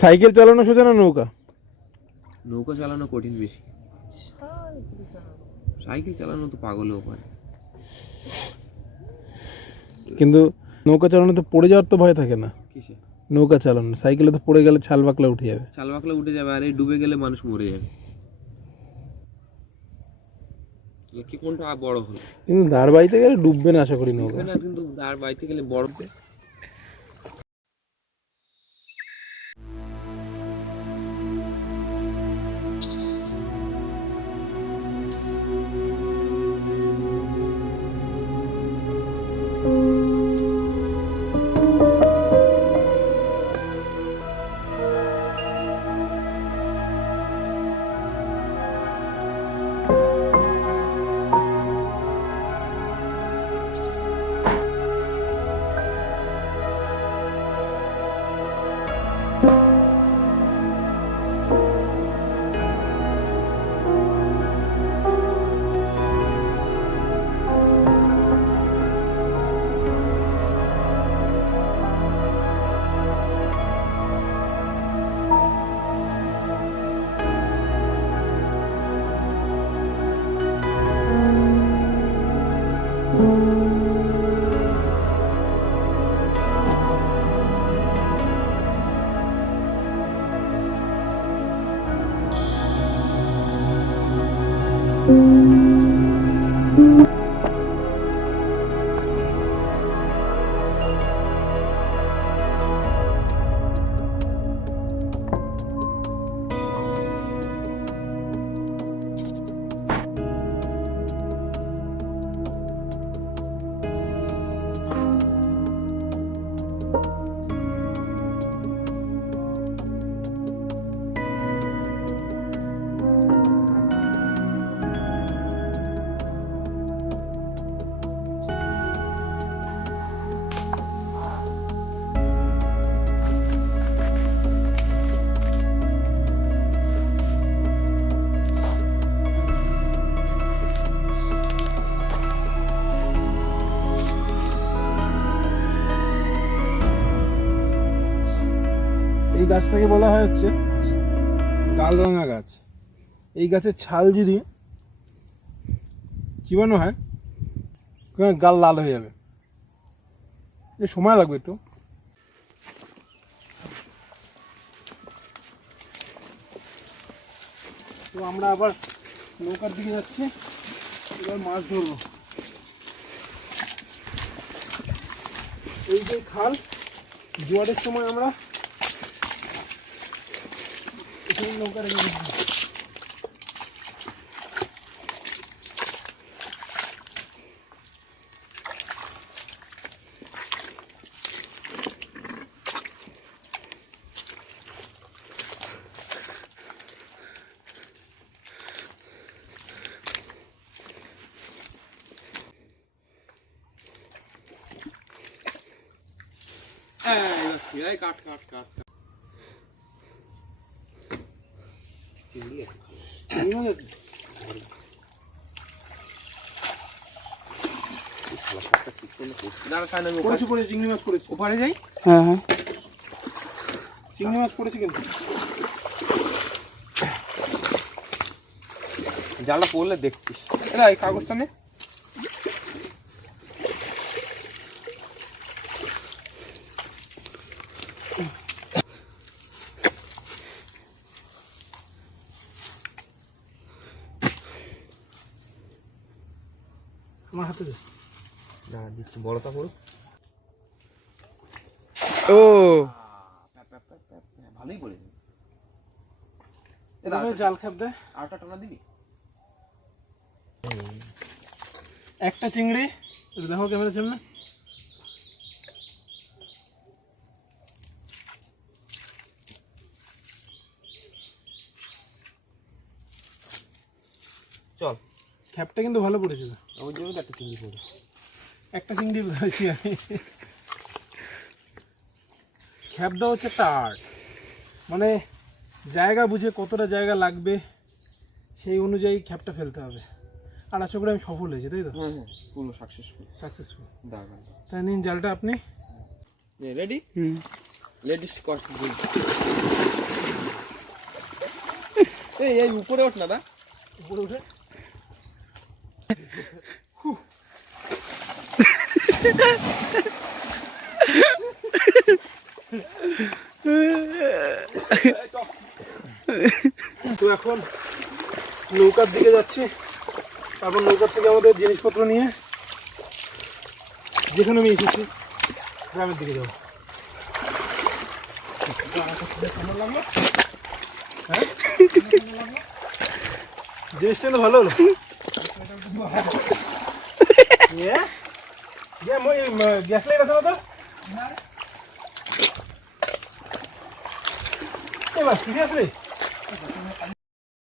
Cycle চালানো সোজা না নৌকা? নৌকা চালানো কঠিন বেশি, সাইকেল চালানো তো পাগলেও পারে। কিন্তু নৌকা চালানো তো পড়ে যাওয়ার তো ভয় থাকে না? কিসে? নৌকা চালানো, সাইকেলে তো পড়ে গেলে ছাল বাকলা উঠে যাবে। চাল বাকলা উঠে যাবে, আর এই ডুবে গেলে মানুষ মরে যাবে। কি কোনটা বড় হলো? কিন্তু দাঁড় বাইতে গেলে ডুববে না আশা করি নৌকা। না, কিন্তু আর বাইতে গেলে বড়। এই গাছটাকে বলা হয় হচ্ছে গালরঙা গাছ। এই গাছের ছাল যদি চিবানো হয় গাল লাল হয়ে যাবে। এই সময় লাগবে একটু। তো আমরা আবার নৌকার দিকে যাচ্ছি, এবার মাছ ধরবো। এই যে খাল, জোয়ারের সময় আমরা এখানে নৌকা রেখে দিচ্ছি। কাট কাট কাট চিংড়ি মাছ পড়েছে। ওপারে যাই। হ্যাঁ হ্যাঁ, চিংড়ি মাছ পড়েছে কিন্তু। জালটা পড়লে দেখছিস। এলা এই কাগজটা নে। আমার হাতে দে। দাঁড়া দিচ্ছি, বড়টা পড়ুক। ও ভালোই পড়েছে। জাল খাপ দেয়। আরটা টানা দিবি। একটা চিংড়ি দেখো ক্যামেরার সামনে। চল, খ্যাপটা কিন্তু ভালো পড়েছিল। ওই জন্য একটা চিংড়ি পড়ে। একটা চিংড়ি ধরেছি আমি। খ্যাপ দেওয়া হচ্ছে একটা আর্ট, মানে জায়গা বুঝে কতটা জায়গা লাগবে সেই অনুযায়ী খ্যাপটা ফেলতে হবে। আর আশা করি আমি সফল হয়েছি, তাই তো? হ্যাঁ হ্যাঁ, পুরো সাকসেসফুল। দাঁড়ান, তাই নিন জালটা আপনি। রেডি। হুম, লেডিস কস্ট এই উপরে ওঠ না দা। উপরে উঠে তো এখন নৌকার দিকে যাচ্ছি। তারপর নৌকার থেকে আমাদের জিনিসপত্র নিয়ে যেখানে আমি এসেছি গ্রামের দিকে যাবো। হ্যাঁ জিনিসটা তো ভালো হলো। গ্যাস লাইট আছে না তো? এবার সিরিয়াসলি